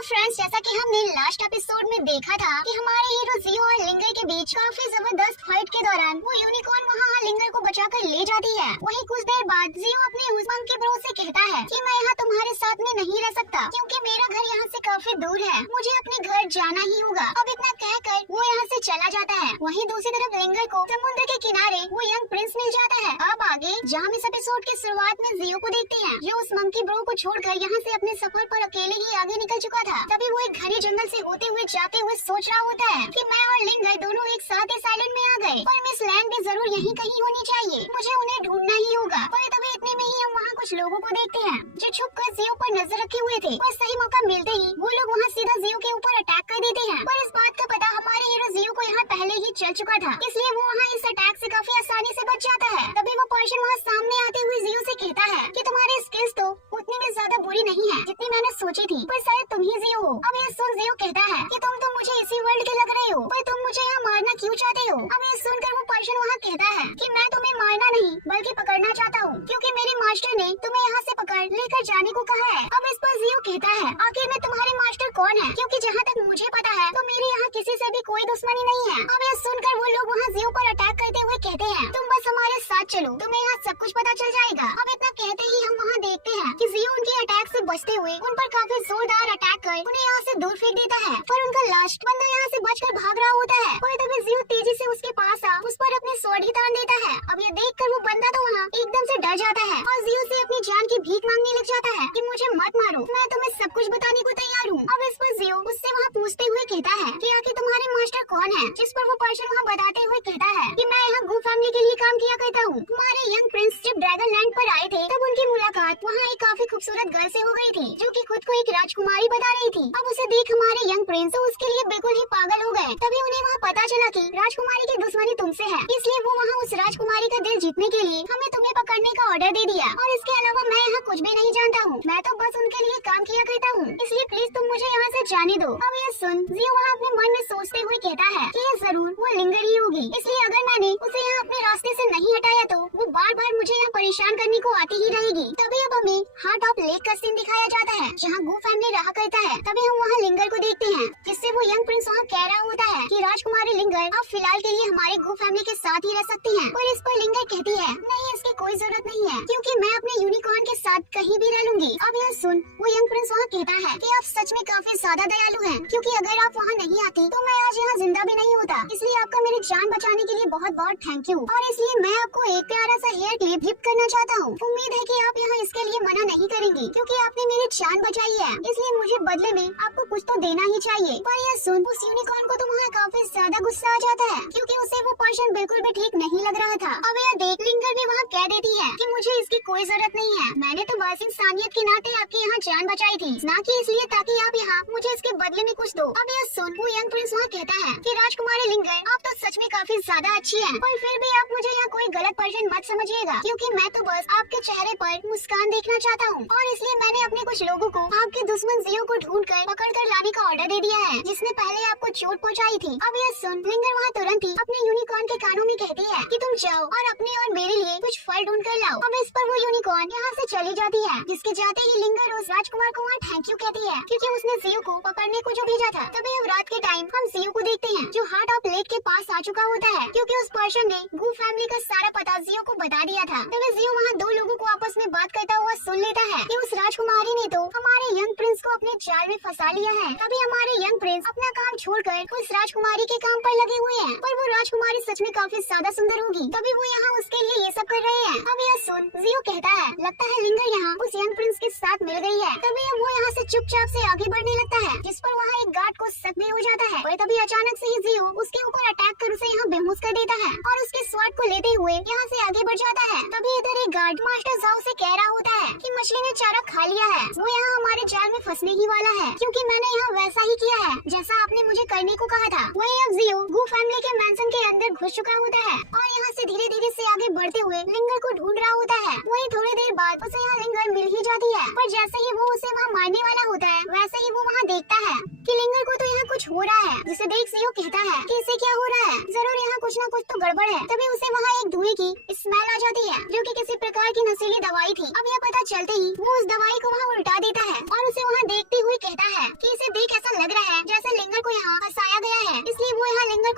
Friends, जैसा कि हमने लास्ट एपिसोड में देखा था कि हमारे हीरो जियो और लिंगर के बीच काफी जबरदस्त फाइट के दौरान वो यूनिकॉर्न वहाँ लिंगर को बचाकर ले जाती है। वहीं कुछ देर बाद जियो अपने उस मंकी ब्रो से कहता है कि मैं यहाँ तुम्हारे साथ में नहीं रह सकता क्योंकि मेरा घर यहाँ से काफी दूर है, मुझे अपने घर जाना ही होगा। अब इतना कहकर वो यहाँ से चला जाता है। वहीं दूसरी तरफ लिंगर को समुद्र के किनारे वो यंग प्रिंस मिल जाता है। अब आगे जहाँ हम इस एपिसोड के शुरुआत में जियो को देखते हैं, जो उस मंकी ब्रो को छोड़कर यहाँ से अपने सफर पर अकेले ही आगे निकल चुका था। तभी वो एक घने जंगल से होते हुए जाते हुए सोच रहा होता है कि मैं और लिंगर दोनों एक साथ इस आइलैंड में आ गए, पर मिस लैंड भी जरूर यहीं कहीं होनी चाहिए, मुझे उन्हें ढूंढना ही होगा। पर तभी इतने में ही हम वहाँ कुछ लोगों को देखते हैं जो छुप कर जियो पर नजर रखे हुए थे। पर सही मौका मिलते ही वो लोग वहाँ सीधा जियो के ऊपर अटैक कर देते हैं। पर इस बात का पता हमारे हीरो जियो को यहाँ पहले ही चल चुका था, इसलिए वो वहाँ इस अटैक से काफी आसानी से बच जाता है। तभी वो पर्सन वहाँ सामने आते हुए जियो से कहता है कि तुम्हारी स्किल्स तो उतनी भी ज्यादा बुरी नहीं है जितनी मैंने सोची थी, पर शायद तुम ही जियो हो। अब ये सुन जियो कहता है कि तुम तो मुझे इसी वर्ल्ड के लग रहे हो, पर तुम मुझे यहाँ मारना क्यों चाहते हो। अब ये सुनकर वो पर्सन वहाँ कहता है कि मैं तुम्हें मारना नहीं बल्कि पकड़ना चाहता हूँ, क्योंकि मेरे मास्टर ने तुम्हें यहाँ से पकड़ लेकर जाने को कहा है। अब इस पर जियो कहता है आखिर में तुम्हारे मास्टर कौन है, क्योंकि जहाँ तक मुझे पता है तो मेरे यहाँ किसी से भी कोई दुश्मनी नहीं है। अब ये सुनकर वो लोग वहाँ जियो पर अटैक करते हुए कहते हैं तुम बस हमारे साथ चलो, तुम्हें यहाँ सब कुछ पता चल जाएगा। अब इतना कहते ही हम वहाँ देखते हैं कि जियो उनके अटैक से बचते हुए उन पर काफी जोरदार अटैक कर उन्हें यहाँ से दूर फेंक देता है। पर उनका लास्ट बंदा यहाँ से बचकर भाग रहा होता है, पर तभी जियो तेजी से उसके पास आ उस पर अपने स्वॉर्ड ही तान देता है। अब ये देखकर वो बंदा तो वहाँ एकदम से डर जाता है और जियो से अपनी जान की भीख मांगने लग जाता है कि मुझे मत मारो, मैं तुम्हें सब कुछ बताने को तैयार हूँ। अब इस पर जियो उससे वहाँ पूछते हुए कहता है कि आखिर तुम्हारे मास्टर कौन है, जिस पर वो पर्सन वहाँ बताते हुए कहता है कि मैं यहाँ गू फैमिली के लिए काम किया करता हूँ। तुम्हारे यंग प्रिंस जब ड्रैगन लैंड पर आए थे तब उनकी मुलाकात वहाँ एक काफी खूबसूरत गर्ल से हो गई थी, जो कि खुद को एक राजकुमारी बता रही थी। अब उसे देख हमारे यंग प्रिंस तो उसके लिए बिल्कुल ही पागल हो गए। तभी उन्हें वहाँ पता चला कि राजकुमारी की दुश्मनी तुमसे है, इसलिए वो वहाँ उस राजकुमारी का दिल जीतने के लिए हमें तुम्हें पकड़ने का ऑर्डर दे दिया। और इसके अलावा मैं यहाँ कुछ भी नहीं जानता हूँ, मैं तो बस उनके लिए काम किया करता हूँ, इसलिए प्लीज तुम मुझे यहाँ से जाने दो। अब ये सुन जियो वहाँ अपने मन में सोचते हुए कहता है कि ये जरूर वो लिंगर ही होगी, इसलिए अगर मैंने उसे यहाँ अपने रास्ते से नहीं हटाया तो वो बार बार मुझे यहाँ परेशान करने को आती ही रहेगी। तभी अब हमें हार्ट ऑफ लेक का सीन दिखाया जाता है जहाँ गू फैमिली रहा करता है। तभी हम वहाँ लिंगर को देखते हैं, जिससे वो यंग प्रिंस वहाँ कह रहा होता है कि राजकुमारी लिंगर आप फिलहाल के लिए हमारे गू फैमिली के साथ ही रह सकती हैं। और इस पर लिंगर कहती है नहीं, इसकी कोई जरूरत नहीं है, क्योंकि मैं अपने यूनिकॉर्न के साथ कहीं भी रह लूंगी। अब यह सुन वो यंग प्रिंस वहाँ कहता है कि आप सच में काफी ज्यादा दयालु हैं, क्योंकि अगर आप वहाँ नहीं आती तो मैं आज यहाँ जिंदा भी नहीं होता, इसलिए आपका मेरी जान बचाने के लिए बहुत बहुत थैंक यू। और इसलिए मैं आपको एक प्यारा सा हेयर क्लिप गिफ्ट करना चाहता हूँ। उम्मीद है कि आप यहाँ इसके लिए मना नहीं करेंगी, क्योंकि आपने मेरी जान बचाई है, इसलिए मुझे बदले में आपको कुछ तो देना ही चाहिए। पर यह सुन उस यूनिकॉर्न को तो वहाँ काफी ज्यादा गुस्सा आ जाता है, क्योंकि उसे वो पर्सन बिल्कुल भी ठीक नहीं लग रहा था। अब यह देख लिंगर भी वहाँ कह देती है कि मुझे इसकी कोई जरूरत नहीं है, मैंने तो बस इंसानियत के नाते आपकी यहाँ जान बचाई थी, न कि इसलिए ताकि आप यहाँ मुझे इसके बदले में कुछ दो। अब यह सुन वो यंग प्रिंस वहाँ कहता है कि राजकुमारी लिंगर आप तो सच में काफी ज्यादा अच्छी हैं, पर फिर भी आप मुझे यहाँ कोई गलत पर्सन मत समझिएगा, क्योंकि मैं तो बस आपके चेहरे पर मुस्कान देखना चाहता हूँ। और इसलिए मैंने अपने कुछ लोगों को आपके दुश्मन जियो को ढूंढ कर पकड़ कर लाने का ऑर्डर दे दिया है, जिसने पहले आपको चोट पहुँचाई थी। अब यह सुन लिंगर वहाँ तुरंत ही अपने यूनिकॉर्न के कानों में कहती है कि तुम जाओ और अपने और मेरे लिए कुछ फल ढूंढ कर लाओ। अब इस पर वो यूनिकॉर्न यहाँ से चली जाती है, जिसके जाते ही लिंगर उस राजकुमार को वहाँ थैंक यू कहती है, क्योंकि उसने जियो को पकड़ने को जो भेजा था। तभी अब रात के टाइम हम जियो को देखते हैं, जो हार्ट ऑफ लेक के पास आ चुका होता है, क्योंकि उस पर्सन ने गू फैमिली का सारा पता जियो को बता दिया था। तभी जियो वहाँ दो लोगों को आपस में बात करता हुआ सुन लेता है कि उस राजकुमारी ने तो हमारे यंग प्रिंस को अपने जाल में फंसा लिया है। तभी हमारे यंग प्रिंस अपना काम छोड़कर उस राजकुमारी के काम पर लगे हुए हैं, पर वो राजकुमारी सच में काफी ज्यादा सुंदर होगी, तभी वो यहाँ उसके लिए ये सब कर रहे हैं। अब यह सुन जियो कहता है लगता है लिंगर यहाँ उस यंग प्रिंस के साथ मिल गई है। तभी वो यहाँ से चुपचाप से आगे बढ़ने लगता है, जिस पर वहाँ एक गार्ड को शक भी हो जाता है। और तभी अचानक से ही जियो उसके ऊपर अटैक कर उसे यहाँ बेहोश कर देता है और उसके स्वॉर्ड को लेते हुए यहाँ से आगे बढ़ जाता है। तभी इधर एक गार्ड मास्टर जाओ से कह रहा होता है कि मछली ने चारा खा लिया है, वो यहाँ हमारे जाल में फंसने ही वाला है, क्योंकि मैंने यहाँ वैसा ही किया है जैसा आपने मुझे करने को कहा था। वही अब जियो गू फैमिली के मैंशन के अंदर घुस चुका होता है और यहाँ से धीरे धीरे से आगे बढ़ते हुए लिंगर को ढूंढ रहा होता है। वही थोड़ी देर बाद उसे यहाँ लिंगर मिल ही जाती है, पर जैसे ही वो उसे वहाँ मारने वाला होता है वैसे ही वो वहाँ देखता है कि लिंगर को तो यहाँ कुछ हो रहा है, जिसे देख जियो कहता है कि इसे क्या हो रहा है, जरूर यहाँ कुछ न कुछ तो गड़बड़ है। तभी उसे वहाँ एक धुएं की स्मेल आ जाती है, जो कि किसी प्रकार की नशीली दवाई थी। अब यह पता चलते ही वो उस दवाई को वहाँ उल्टा देता है और उसे वहाँ देखते हुए कहता है कि इसे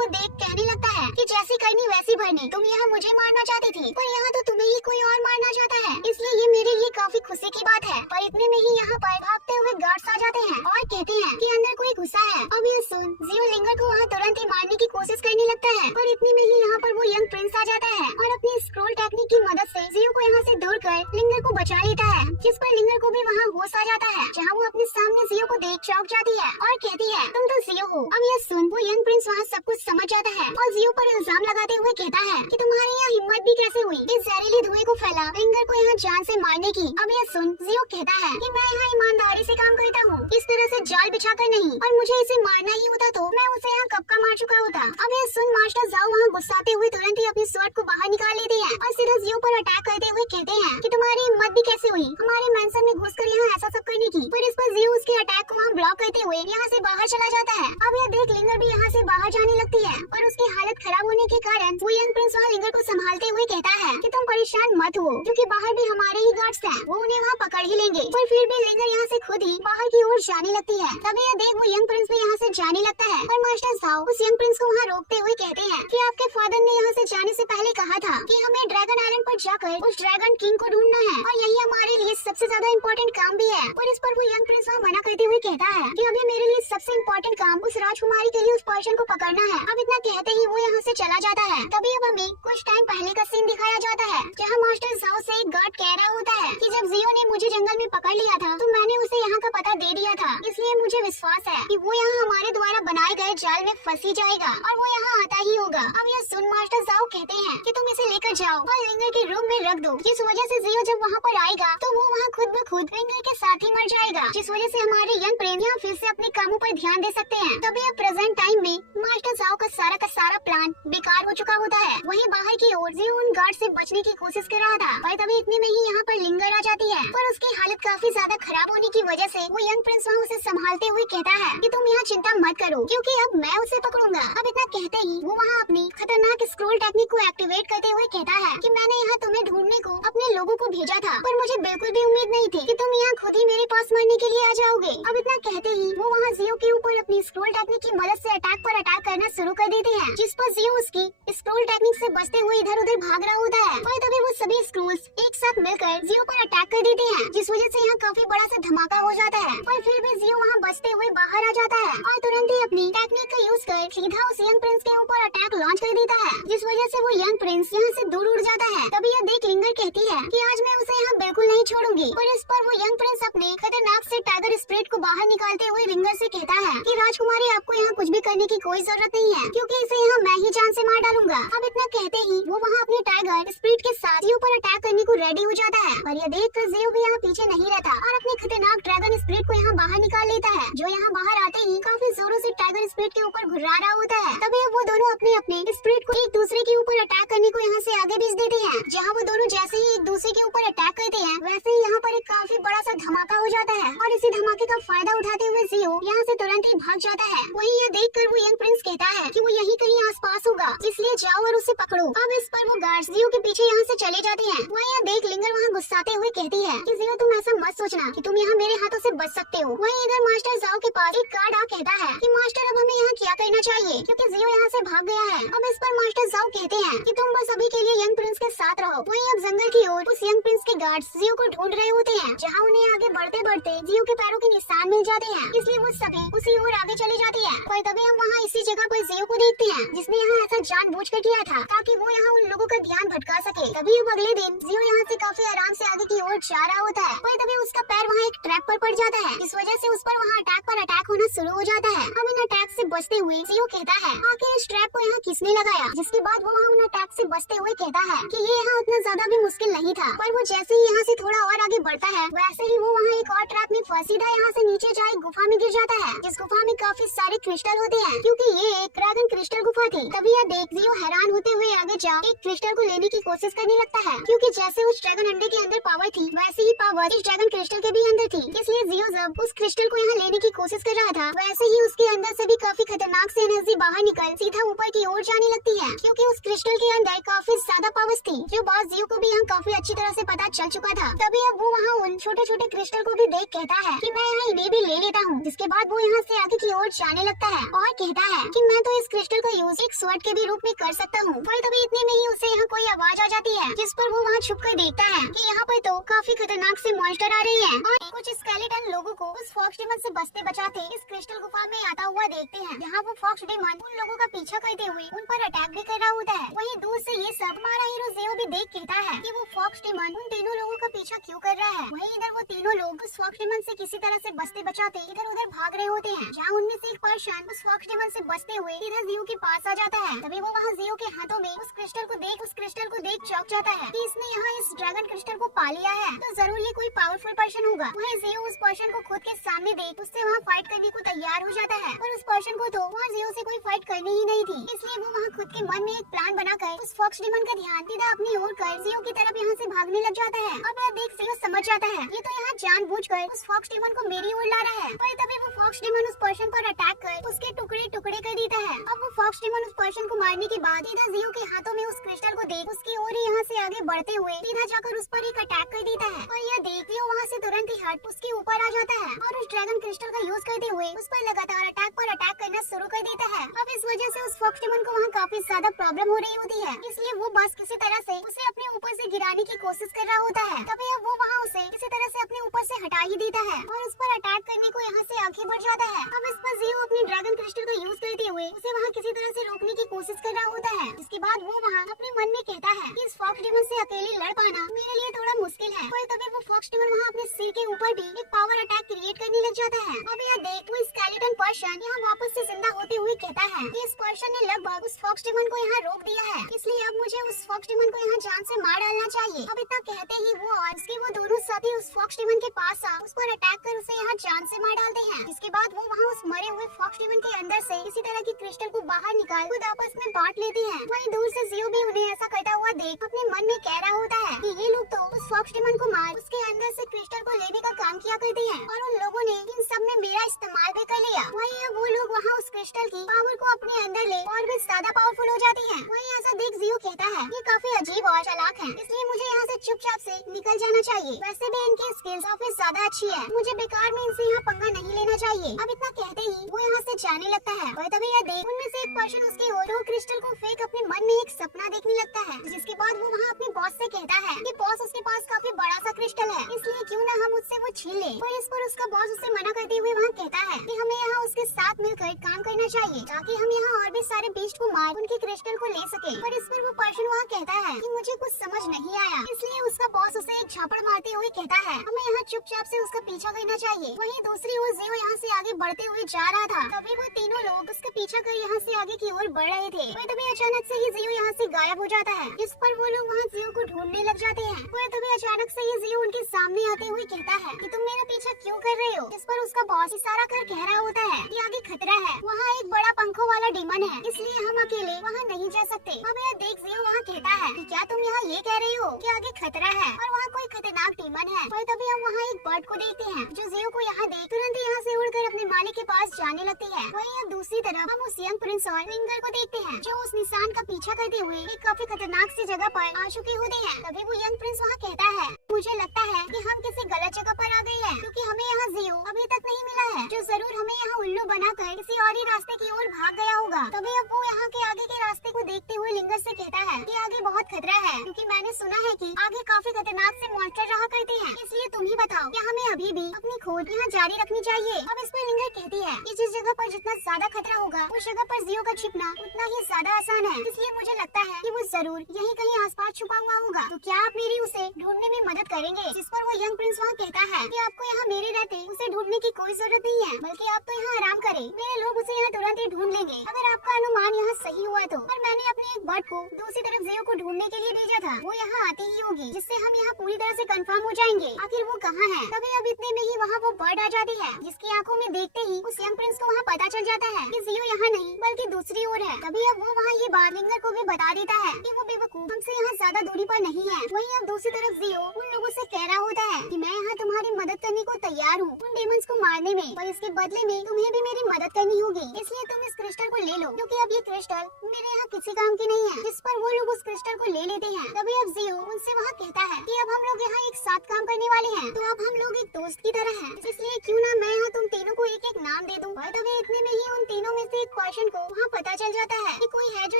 को देख कहने लगता है कि जैसी करनी वैसी भरनी, तुम यहाँ मुझे मारना चाहती थी पर यहाँ तो तुम्हें ही कोई और मारना चाहता है, इसलिए ये मेरे लिए काफी खुशी की बात है। पर इतने में ही यहाँ पर भागते हुए गार्ड्स आ जाते हैं और कहते हैं कि अंदर कोई घुसा है। अब ये सुन जियो लिंगर को वहाँ तुरंत ही मारने की कोशिश करने लगता है, पर इतने में ही यहाँ पर वो यंग प्रिंस आ जाता है और अपनी स्क्रॉल टेक्निक की मदद से जियो को यहाँ से दूर कर लिंगर को बचा लेता है, जिस पर लिंगर को भी वहाँ होश आ जाता है, जहाँ वो अपने सामने जियो को देख चौंक जाती है और कहती है तुम तो जियो हो। अब ये सुन वो यंग प्रिंस वहाँ सब कुछ समझ जाता है और जियो पर इल्जाम लगाते हुए कहता है कि तुम्हारी यहाँ हिम्मत भी कैसे हुई इस जहरीली धुएं को फैला लिंगर को यहाँ जान से मारने की। अब ये सुन जियो कहता है कि मैं यहाँ ईमानदारी से काम करता हूँ, इस तरह से जाल बिछाकर नहीं, और मुझे इसे मारना ही होता तो मैं उसे यहाँ कब का मार चुका होता। अब ये सुन मास्टर जाओ वहाँ गुस्साते हुए तुरंत ही अपनी स्वॉर्ड को बाहर निकाल लेते हैं और सीधा जियो पर अटैक करते हुए कहते हैं कि तुम्हारी हिम्मत भी कैसे हुई हमारे मैंशन में घुसकर यहाँ ऐसा सब करने की। पर इस पर जियो उसके अटैक को वहाँ ब्लॉक करते हुए यहाँ से बाहर चला जाता है। अब यह देख लिंगर भी यहाँ से बाहर जाने लगती है और उसकी हालत खराब होने के कारण वो यंग प्रिंस वहाँ लिंगर को संभालते हुए कहता है कि तुम परेशान मत हो, क्योंकि बाहर भी हमारे ही गार्ड्स हैं, वो उन्हें वहाँ पकड़ ही लेंगे। पर फिर भी लिंगर यहाँ से खुद ही बाहर की ओर जाने लगती है। तभी यह देख वो यंग प्रिंस भी यहाँ से जाने लगता है और मास्टर जाओ उस यंग प्रिंस को वहाँ रोकते हुए कहते हैं कि आपके फादर ने यहाँ से जाने से पहले कहा था कि हमें ड्रैगन आइलैंड पर जाकर उस ड्रैगन किंग को ढूंढना है और यही हमारे लिए सबसे ज्यादा इम्पोर्टेंट काम भी है। और इस पर वो यंग प्रिंस वहाँ मना करते हुए कहता है कि अभी मेरे लिए सबसे इम्पोर्टेंट काम उस राजकुमारी के लिए उस पर्सन को पकड़ना है। अब इतना कहते ही वो यहाँ से चला जाता है। तभी अब हमें कुछ टाइम पहले का सीन दिखाया जाता है, जहाँ मास्टर जाओ से एक गार्ड कह रहा होता है कि जब जियो ने मुझे जंगल में पकड़ लिया था तो मैंने उसे यहाँ का पता दे दिया था, इसलिए मुझे विश्वास है कि वो यहाँ हमारे द्वारा बनाए गए जाल में फंस ही जाएगा और वो यहाँ आता ही होगा। अब यह सुन मास्टर जाओ कहते हैं कि तुम इसे लेकर जाओ और लिंगर के रूम में रख दो, जिस वजह से जियो जब वहाँ पर आएगा तो वो वहाँ खुद ब खुद लिंगर के साथ ही मर जाएगा, जिस वजह से हमारे यंग प्रेम यहाँ फिर से अपने कामों पर ध्यान दे सकते हैं। तभी अब प्रेजेंट टाइम में मास्टर जाओ का सारा प्लान बेकार हो चुका होता है। वहीं बाहर की ओर जियो उन गार्ड से बचने की कोशिश कर रहा था, पर तभी इतने में ही यहाँ पर लिंगर आ जाती है, पर उसकी हालत काफी ज्यादा खराब होने की वजह से वो यंग प्रिंस वहाँ उसे संभालते हुए कहता है कि तुम यहाँ चिंता मत करो, क्योंकि अब मैं उसे पकड़ूंगा। अब इतना कहते ही वो वहाँ अपनी खतरनाक स्क्रॉल टेक्निक को एक्टिवेट करते हुए कहता है कि मैंने यहाँ तुम्हें ढूंढने को अपने लोगों को भेजा था, पर मुझे बिल्कुल भी उम्मीद नहीं थी कि तुम यहाँ खुद ही मेरे पास मरने के लिए आ जाओगे। अब इतना कहते ही वो वहाँ जियो के ऊपर अपनी स्क्रॉल टेक्निक की मदद से अटैक पर अटैक करना शुरू कर देते हैं, जिस पर जियो उसकी स्क्रॉल टेक्निक से बचते हुए इधर उधर भाग रहा होता है। और तभी वो सभी स्क्रूल्स एक साथ मिलकर जियो पर अटैक कर देते हैं, जिस वजह से यहाँ काफी बड़ा सा धमाका हो जाता है। पर फिर भी जियो वहाँ बचते हुए बाहर आ जाता है और तुरंत ही अपनी टेक्निक का यूज कर सीधा उस यंग प्रिंस के ऊपर अटैक लॉन्च कर देता है, जिस वजह से वो यंग प्रिंस यहाँ से दूर उड़ जाता है। तभी यह देख लिंगर कहती है कि आज मैं उसे यहाँ बिल्कुल नहीं छोड़ूंगी। पर इस पर वो यंग प्रिंस अपने खतरनाक से टाइगर स्पिरिट को बाहर निकालते हुए लिंगर से कहता है कि राजकुमारी आपको यहाँ कुछ भी करने की कोई जरूरत नहीं है, क्योंकि इसे यहाँ मैं ही जान से मार डालूंगा। अब इतना कहते ही वो वहाँ अपने टाइगर स्पिरिट के साथ जियो पर अटैक करने को रेडी हो जाता है, पर यह देखकर जियो भी यहाँ पीछे नहीं रहता और अपने खतरनाक ड्रैगन स्पिरिट को यहाँ बाहर निकाल लेता है, जो यहाँ बाहर आते ही काफी जोरों से टाइगर स्पिरिट के ऊपर घुर्रा रहा होता है। तभी वो दोनों अपने अपने स्पिरिट को एक दूसरे के ऊपर अटैक करने को यहाँ से आगे भेज देते हैं, जहाँ वो दोनों जैसे ही एक दूसरे के ऊपर अटैक करते हैं वैसे ही यहाँ पर एक काफी बड़ा सा धमाका हो जाता है और इसी धमाके का फायदा उठाते हुए जियो यहाँ से तुरंत ही भाग जाता है। वहीं यह देखकर वो यंग प्रिंस कहता है कि वो यहीं कहीं आसपास होगा, इसलिए जाओ और उसे पकड़ो। अब इस पर वो गार्ड्स जियो के पीछे यहाँ से चले जाते हैं। वहीं यह देख लिंगर वहाँ गुस्साते हुए कहती है कि जियो तुम ऐसा मत सोचना कि तुम यहाँ मेरे हाथों से बच सकते हो। वहीं इधर मास्टर जाओ के पास एक गार्ड आ कहता है कि मास्टर अब हमें यहाँ क्या करना चाहिए, क्योंकि जियो यहाँ से भाग गया है। अब इस पर मास्टर जाओ कहते हैं कि तुम बस अभी के लिए यंग प्रिंस के साथ रहो। वहीं अब जंगल की ओर उस यंग प्रिंस के गार्ड्स जियो को ढूंढ रहे होते हैं, जहाँ उन्हें आगे बढ़ते बढ़ते जियो के पैरों के निशान मिल जाते हैं, इसलिए वो सभी उसी ओर आगे चले जाते हैं। पर तभी हम वहाँ इसी जगह पर जियो को देखते हैं, जिसने यहाँ ऐसा जानबूझकर किया था ताकि वो यहाँ उन लोगों का ध्यान भटका सके। तभी अब अगले दिन जियो यहाँ से काफी आराम से आगे की ओर जा रहा होता है, पर तभी उसका पैर वहाँ एक ट्रैप पर पड़ जाता है, इस वजह से उस पर वहाँ अटैक होना शुरू हो जाता है। अब इन अटैक से बचते हुए जियो कहता है आखिर इस ट्रैप को यहाँ किसने लगाया, जिसके बाद वो वहाँ उन अटैक से बचते हुए कहता है कि ये यहाँ उतना ज्यादा भी मुश्किल नहीं था। पर वो जैसे ही यहाँ से थोड़ा और आगे बढ़ता है वैसे ही वो वहाँ एक और ट्रैप में सीधा यहाँ से नीचे जाए गुफा में गिर जाता है, जिस गुफा में काफी सारे क्रिस्टल होते हैं, क्योंकि ये एक ड्रैगन क्रिस्टल गुफा थी। तभी यह देख जियो हैरान होते हुए आगे जा एक क्रिस्टल को लेने की कोशिश करने लगता है, क्योंकि जैसे उस ड्रैगन अंडे के अंदर पावर थी वैसे ही पावर इस ड्रैगन क्रिस्टल के भी अंदर थी, इसलिए जियो जब उस क्रिस्टल को यहाँ लेने की कोशिश कर रहा था वैसे ही उसके अंदर से भी काफी खतरनाक से एनर्जी बाहर निकल सीधा ऊपर की ओर जाने लगती है, क्योंकि उस क्रिस्टल के अंदर काफी ज्यादा पावर्स थी, जो बॉस जियो को भी यहाँ काफी अच्छी तरह से पता चल चुका था। तभी अब वो वहाँ उन छोटे छोटे क्रिस्टल को भी देख कहता है कि मैं यहाँ इन्हें भी ले लेता हूँ। जिसके बाद वो यहाँ से आगे की ओर जाने लगता है और कहता है कि मैं तो इस क्रिस्टल का यूज एक स्वॉर्ड के भी रूप में कर सकता हूँ। पर तभी इतने में ही उसे यहाँ कोई आवाज आ जाती है, जिस पर वो वहाँ छुप कर देखता है कि यहाँ पर तो काफी खतरनाक से मॉन्स्टर आ रहे हैं और कुछ स्केलेटन लोगों को उस फॉक्स डेमन से बचते बचाते इस क्रिस्टल गुफा में आता हुआ देखते हैं, जहाँ वो फॉक्स डेमन उन लोगों का पीछा करते हुए उन पर अटैक भी कर रहा होता है। वहीं दूर से ये सब हमारा हीरो जियो भी देख कहता है कि वो फॉक्स डेमन उन तीनों लोगों का पीछा क्यों कर रहा है। वहीं इधर वो तीनों लोग उस फॉक्स डेमन से किसी तरह से बचते बचाते इधर उधर भाग रहे होते हैं, जहाँ उनमें से एक पर्सन उस फॉक्स डेमन से बचते हुए सीधा जियो के पास आ जाता है। तभी वो वहाँ जियो के हाथों में उस क्रिस्टल को देख चौंक जाता है कि इसने यहाँ इस ड्रैगन क्रिस्टल को पा लिया है, तो जरूर ये कोई पावरफुल पर्सन होगा। वहीं जियो उस पर्सन को खुद के सामने देख उससे वहाँ फाइट करने को तैयार हो जाता है, पर उस पर्सन को तो वहाँ जियो से कोई फाइट करनी ही नहीं थी, इसलिए वो वहाँ खुद के मन में एक प्लान बनाकर उस फॉक्स डेमन का ध्यान सीधा अपनी ओर कर जियो की तरफ यहाँ से भागने लग जाता है। अब यह देख जियो समझ जाता है ये तो यहाँ जानबूझकर उस फॉक्स डेमन को मेरी ओर ला रहा है, पर तभी वो फॉक्स डेमन उस पर्सन पर अटैक कर उसके टुकड़े टुकड़े कर देता है। अब वो फॉक्स डेमन उस पर्सन को मारने के बाद सीधा जियो के हाथों में उस क्रिस्टल को देख उसकी ओर यहाँ से आगे बढ़ते हुए सीधा जाकर उस पर एक अटैक कर देता है, और यह देख जियो वहाँ से तुरंत ही हट उसके ऊपर आ जाता है और उस ड्रैगन क्रिस्टल का यूज करते हुए उस पर लगातार अटैक करना शुरू कर देता है। अब इस वजह से उस फॉक्स डेमन को वहाँ काफी ज्यादा प्रॉब्लम हो रही होती है, इसलिए वो बस किसी तरह से उसे अपने ऊपर से गिराने की कोशिश कर रहा होता है। तभी अब वो वहाँ उसे किसी तरह से अपने ऊपर से हटा ही देता है और उस पर अटैक करने को यहाँ से आगे बढ़ जाता है। अब इस पर जियो अपनी ड्रैगन क्रिस्टल को यूज करते हुए उसे वहाँ किसी तरह से रोकने की कोशिश कर रहा होता है। इसके बाद वो वहाँ अपने मन में कहता है कि इस फॉक्स डेमन से अकेले लड़ पाना मेरे लिए थोड़ा मुश्किल है, पर तभी वो फॉक्स डेमन वहाँ अपने सिर के ऊपर भी एक पावर अटैक क्रिएट करने लग जाता है। अब यह देख वो स्केलेटन पर्सन यहाँ वापस से जिंदा होते हुए कहता है कि इस पर्सन ने लगभग उस फॉक्स डेमन को यहाँ रोक दिया है, इसलिए अब मुझे उस फॉक्स डेमन को यहाँ जान से मार डालना चाहिए। अब इतना कहते ही वो और उसके वो दोनों साथी उस फॉक्स डेमन के पास आ उस पर अटैक कर उसे यहाँ जान से मार डालते हैं। इसके बाद वो वहाँ उस मरे हुए फॉक्स डेमन के अंदर से किसी तरह की क्रिस्टल को बाहर निकाल खुद आपस में बांट लेती है। वहीं दूर से जियो भी उन्हें ऐसा करता हुआ देख अपने मन में कह रहा होता है कि ये लोग तो उस फॉक्स डेमन को मार उसके अंदर से क्रिस्टल को लेने का काम किया करते हैं, और उन लोगों ने इन सब में मेरा इस्तेमाल भी कर लिया। वहीं अब वो लोग वहाँ उस क्रिस्टल की पावर को अपने अंदर ले और भी ज्यादा पावरफुल हो जाती है। वहीं ऐसा देख जियो कहता है ये काफी अजीब और चालाक है, इसलिए मुझे यहाँ से चुपचाप से निकल जाना चाहिए। वैसे भी इनकी स्किल्स काफी ज्यादा अच्छी है, मुझे बेकार में इनसे यहाँ पंगा नहीं लेना चाहिए। अब इतना कहते ही वो यहाँ से जाने लगता है, और तभी यह देख उनमें से एक पर्सन उसकी ओर क्रिस्टल को फेंक अपने मन में एक सपना देखने लगता है, जिसके बाद वो वहाँ अपने बॉस से कहता है कि बॉस उसके पास काफी बड़ा सा क्रिस्टल है, इसलिए क्यों ना हम उससे वो छीन ले। पर इस पर उसका बॉस उसे मना करते हुए वहाँ कहता है कि हमें यहाँ उसके साथ मिलकर काम करना चाहिए, ताकि हम यहाँ और भी सारे बीस्ट को मार उनके क्रिस्टल को ले सके। पर इस पर वो पर्सन वहाँ कहता है कि मुझे कुछ समझ नहीं आया, इसलिए उसका बॉस उसे एक झापड़ मारते हुए कहता है हमें यहाँ चुपचाप से उसका पीछा करना चाहिए। वहीं दूसरी ओर जियो यहाँ से आगे बढ़ते हुए जा रहा था, तभी वो तीनों लोग उसका पीछा कर यहाँ से आगे की ओर बढ़ रहे थे। पर तभी अचानक से ही जियो यहाँ से गायब हो जाता है, जिस पर वो लोग वहाँ जियो को ढूंढने लग जाते हैं। पर तभी अचानक से ही जियो उनके सामने आते हुए कहता है कि तुम मेरा पीछा क्यों कर रहे हो। जिस पर उसका बॉस इशारा कर कह रहा होता है कि आगे खतरा है, वहाँ एक बड़ा पंखों वाला डेमन है, इसलिए हम अकेले वहाँ नहीं जा सकते। अब यह देख जियो वहाँ कहता है कि क्या तुम यहाँ ये कह रहे हो कि आगे खतरा है और वहाँ कोई खतरनाक डेमन है। पर तभी हम वहाँ एक बर्ड को देखते हैं जो जियो को यहाँ देख तुरंत यहाँ से उड़कर अपने मालिक के पास जाने लगती है। वहीं अब दूसरी तरफ हम उस यंग प्रिंस और लिंगर को देखते हैं जो उस निशान का पीछा करते हुए एक काफी खतरनाक सी जगह पर आ चुके होते हैं। तभी वो यंग प्रिंस वहाँ कहता है मुझे लगता है कि हम किसी गलत जगह पर आ गए हैं, क्योंकि हमें यहाँ जियो अभी तक नहीं मिला है, जो जरूर हमें यहाँ उल्लू बनाकर किसी और ही रास्ते की ओर भाग गया होगा। तभी अब वो यहाँ के आगे के रास्ते को देखते हुए लिंगर से कहता है कि आगे बहुत खतरा है, क्योंकि मैंने सुना है कि आगे काफी खतरनाक से मॉन्स्टर रहा करते हैं, इसलिए तुम ही बताओ कि हमें अभी भी अपनी खोज यहाँ जारी रखनी चाहिए। अब इस पर लिंगर कहती है कि जिस जगह पर जितना ज्यादा खतरा होगा उस जगह पर जियो का छिपना उतना ही ज्यादा आसान है, इसलिए मुझे लगता है कि वो जरूर यहीं कहीं आसपास छुपा हुआ होगा, तो क्या आप मेरी उसे ढूंढने में मदद करेंगे। जिस पर वो यंग प्रिंस वहाँ कहता है कि आपको यहाँ मेरे रहते उसे ढूंढने की कोई जरूरत नहीं है, बल्कि आप तो यहाँ आराम करें, मेरे लोग उसे यहाँ तुरंत ही ढूंढ लेंगे अगर आपका अनुमान यहाँ सही हुआ तो। पर मैंने अपने एक बर्ड को दूसरी तरफ जियो को ढूंढने के लिए भेजा था, वो यहाँ आती ही होगी, जिससे हम यहाँ पूरी तरह से कंफर्म हो जाएंगे आखिर वो कहाँ है। तभी अब इतने में ही वहाँ वो बर्ड आ जाती है, जिसकी आंखों में देखते ही उस यंग प्रिंस को वहाँ पता चल जाता है कि जियो यहाँ नहीं बल्कि दूसरी ओर है। तभी अब वो वहाँ ये बात लिंगर को भी बता देता है कि वो बेवकूफ हमसे यहाँ ज्यादा दूरी पर नहीं है। वहीं अब दूसरी तरफ जियो उन लोगों से कह रहा होता है कि मैं यहाँ तुम्हारी मदद करने को तैयार हूँ उन डेमंस को मारने में, पर इसके बदले में तुम्हें भी मेरी अपनी मदद करनी होगी, इसलिए तुम इस क्रिस्टल को ले लो, क्योंकि अब ये क्रिस्टल मेरे यहाँ किसी काम की नहीं है। जिस पर वो लोग उस क्रिस्टल को ले लेते हैं। तभी अब जियो उनसे वहाँ कहता है कि अब हम लोग यहाँ एक साथ काम करने वाले हैं, तो अब हम लोग एक दोस्त की तरह हैं, इसलिए क्यों ना मैं यहाँ तुम तीनों को एक एक नाम दे दूँ। तभी इतने में ही उन तीनों में से एक पर्सन को वहाँ पता चल जाता है कि कोई है जो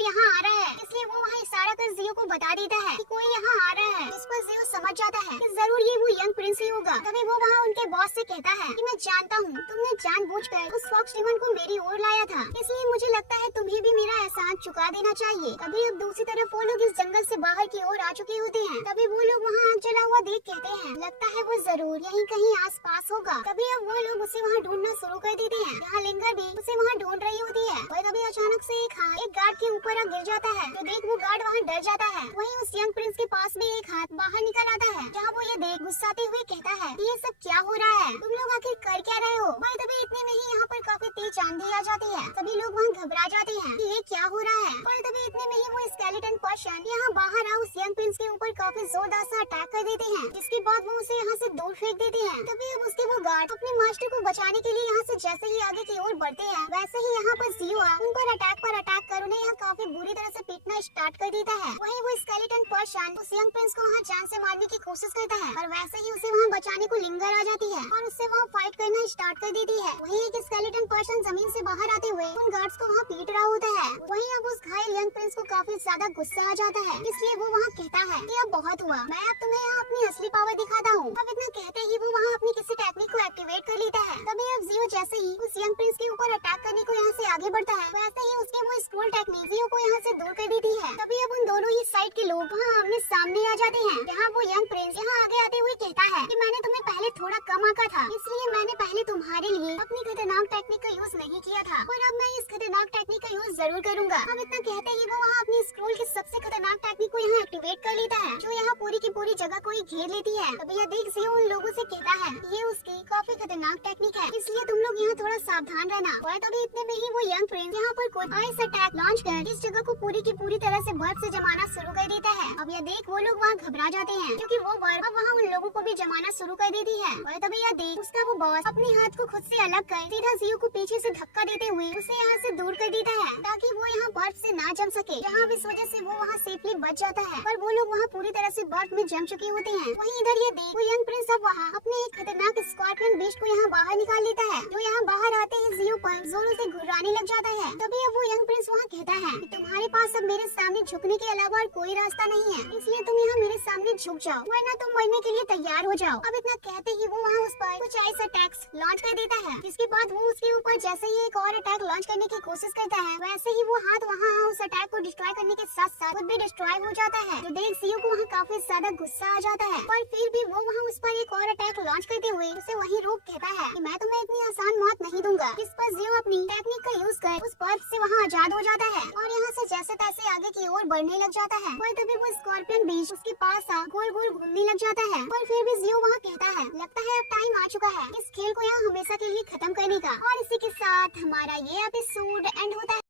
यहाँ आ रहा है, इसलिए वो वहाँ इशारा कर जियो को बता देता है कि कोई यहाँ आ रहा है। इस पर जियो समझ जाता है कि जरूर ये वो यंग प्रिंस ही होगा। तभी वो वहाँ उनके बॉस से कहता है कि मैं जानता हूँ तुमने जानबूझकर उस फॉक्स डिमन को मेरी ओर लाया था, इसलिए मुझे लगता है तुम्हें भी मेरा एहसान चुका देना चाहिए। तभी अब दूसरी तरफ वो लोग इस जंगल से बाहर की ओर आ चुके होते हैं। तभी वो लोग वहाँ आग जला हुआ देख कहते हैं लगता है वो जरूर यहीं कहीं आसपास होगा। तभी अब वो लोग उसे वहाँ ढूंढना शुरू कर देते हैं। यहाँ लिंगर भी उसे वहाँ ढूंढ रही होती है। और तभी अचानक से एक गार्ड के ऊपर आग गिर जाता है, तो देख वो गार्ड वहाँ डर जाता है। वहीं उस यंग प्रिंस के पास में एक हाथ बाहर निकल आता है, जहाँ वो ये देख गुस्साते हुए कहता है कि ये सब क्या हो रहा है, तुम लोग आखिर कर क्या रहे हो। भाई तभी इतने में ही यहाँ पर काफी तेज आंधी आ जाती है। सभी लोग वहाँ घबरा जाते हैं कि ये क्या हो रहा है। पर तभी इतने में ही वो स्केलेटन पर्सन यहाँ बाहर आ उस यंग प्रिंस के ऊपर काफी जोरदार सा अटैक कर देते हैं, जिसके बाद वो उसे यहाँ से दूर फेंक देते हैं। तभी अब उसके वो गार्ड अपने मास्टर को बचाने के लिए यहाँ से जैसे ही आगे की ओर बढ़ते हैं, वैसे ही यहाँ पर जियो उन पर अटैक कर उन्हें यहाँ काफी बुरी तरह से पीटना स्टार्ट कर देता है। वहीं वो स्केलेटन पर्सन उस यंग प्रिंस को वहाँ जान से मारने की कोशिश करता है, और वैसे ही उसे वहाँ बचाने को लिंगर आ जाती है और उससे वहाँ फाइट करना स्टार्ट कर देती है। वहीं एक स्केलेटन पर्सन जमीन से बाहर आते हुए उन गार्ड्स को वहाँ पीट रहा होता है। वहीं अब उस घायल यंग प्रिंस को काफी ज्यादा गुस्सा आ जाता है, इसलिए वो वहाँ कहता है कि अब बहुत हुआ, मैं अब तुम्हें यहाँ अपनी असली पावर दिखाता हूँ। अब इतना कहते ही वो वहाँ अपनी किसी टेक्निक को एक्टिवेट कर लेता है। तभी अब जियो जैसे ही उस यंग प्रिंस के ऊपर अटैक करने को यहाँ से आगे बढ़ता है, वैसे ही उसके वो स्क्रोल टेक्निक जियो को यहाँ से दूर कर देती है। तभी अब उन दोनों ही साइड के लोग वहाँ आमने सामने आ जाते हैं, जहाँ वो यंग प्रिंस यहाँ आगे आते हुए कहता है कि मैंने तुम्हें पहले थोड़ा कम आंका था, इसलिए मैंने पहले तुम्हारे लिए अपनी खतरनाक टेक्निक का यूज नहीं किया था, और अब मैं इस खतरनाक टेक्निक का यूज जरूर करूंगा। अब इतना कहते ही वो वहाँ अपनी स्क्रोल की सबसे खतरनाक टेक्निक को यहाँ एक्टिवेट कर लेता है, जो यहाँ पूरी की पूरी जगह को ही घेर लेती है। तभी यह देख जियो उन लोगों से कहता है ये उसकी काफी खतरनाक टेक्निक है, इसलिए तुम लोग यहाँ थोड़ा सावधान रहना। और तभी इतने में ही वो यंग प्रिंस यहाँ पर कोई आइस अटैक लॉन्च कर इस जगह को पूरी की पूरी तरह से बर्फ से जमाना शुरू कर देता है। अब यह देख वो लोग वहाँ घबरा जाते हैं, क्योंकि वो बर्फ अब वहाँ उन लोगों को भी जमाना शुरू कर देती है। और तभी यह देख उसका वो बॉस अपने हाथ को खुद से अलग कर सीधा जियो को पीछे से धक्का देते हुए उसे यहाँ से दूर कर देता है, ताकि वो यहाँ बर्फ से ना जम सके। जहाँ इस वजह से वो वहाँ सेफली बच जाता है, पर वो लोग वहाँ पूरी तरह से बर्फ में जम चुके होते हैं। वहीं इधर ये देख वो यंग प्रिंस अब वहाँ अपने एक खतरनाक स्कॉर्पियन बीस्ट को यहाँ बाहर निकाल लेता है, जो यहाँ बाहर आते ही जियो पर जोरों से घुर्राने लग जाता है। तभी अब वो यंग प्रिंस वहाँ कहता है कि तुम्हारे पास अब मेरे सामने झुकने के अलावा और कोई रास्ता नहीं है, इसलिए तुम यहाँ मेरे सामने झुक जाओ, वरना तुम मरने के लिए तैयार हो जाओ। अब इतना कहते ही वो वहाँ उस पर कुछ आइस अटैक्स लॉन्च कर देता है, जिसके बाद वो उसके ऊपर जैसे ही एक और अटैक लॉन्च करने की कोशिश करता है, वैसे ही वो हाथ वहाँ उस अटैक को डिस्ट्रॉय करने के साथ साथ खुद भी डिस्ट्रॉय हो जाता है। तो देख जियो को वहाँ काफी ज्यादा गुस्सा आ जाता है, पर फिर भी वो वहाँ उस पर एक और अटैक लॉन्च करते हुए उसे वहीं रोक कहता है कि मैं तुम्हें इतनी आसान मौत नहीं दूंगा। इस पर जियो अपनी टेक्निक का यूज कर उस बर्फ से वहाँ आजाद हो जाता है और यहाँ से जैसे तैसे आगे की ओर बढ़ने लग जाता है। और तभी वो स्कॉर्पियन बीच उसके पास आ गोल गोल घूमने लग जाता है, पर फिर भी जियो वहाँ कहता है लगता है अब टाइम आ चुका है इस खेल को यहाँ हमेशा के लिए खत्म करने का। और इसी के साथ हमारा ये एपिसोड एंड होता है।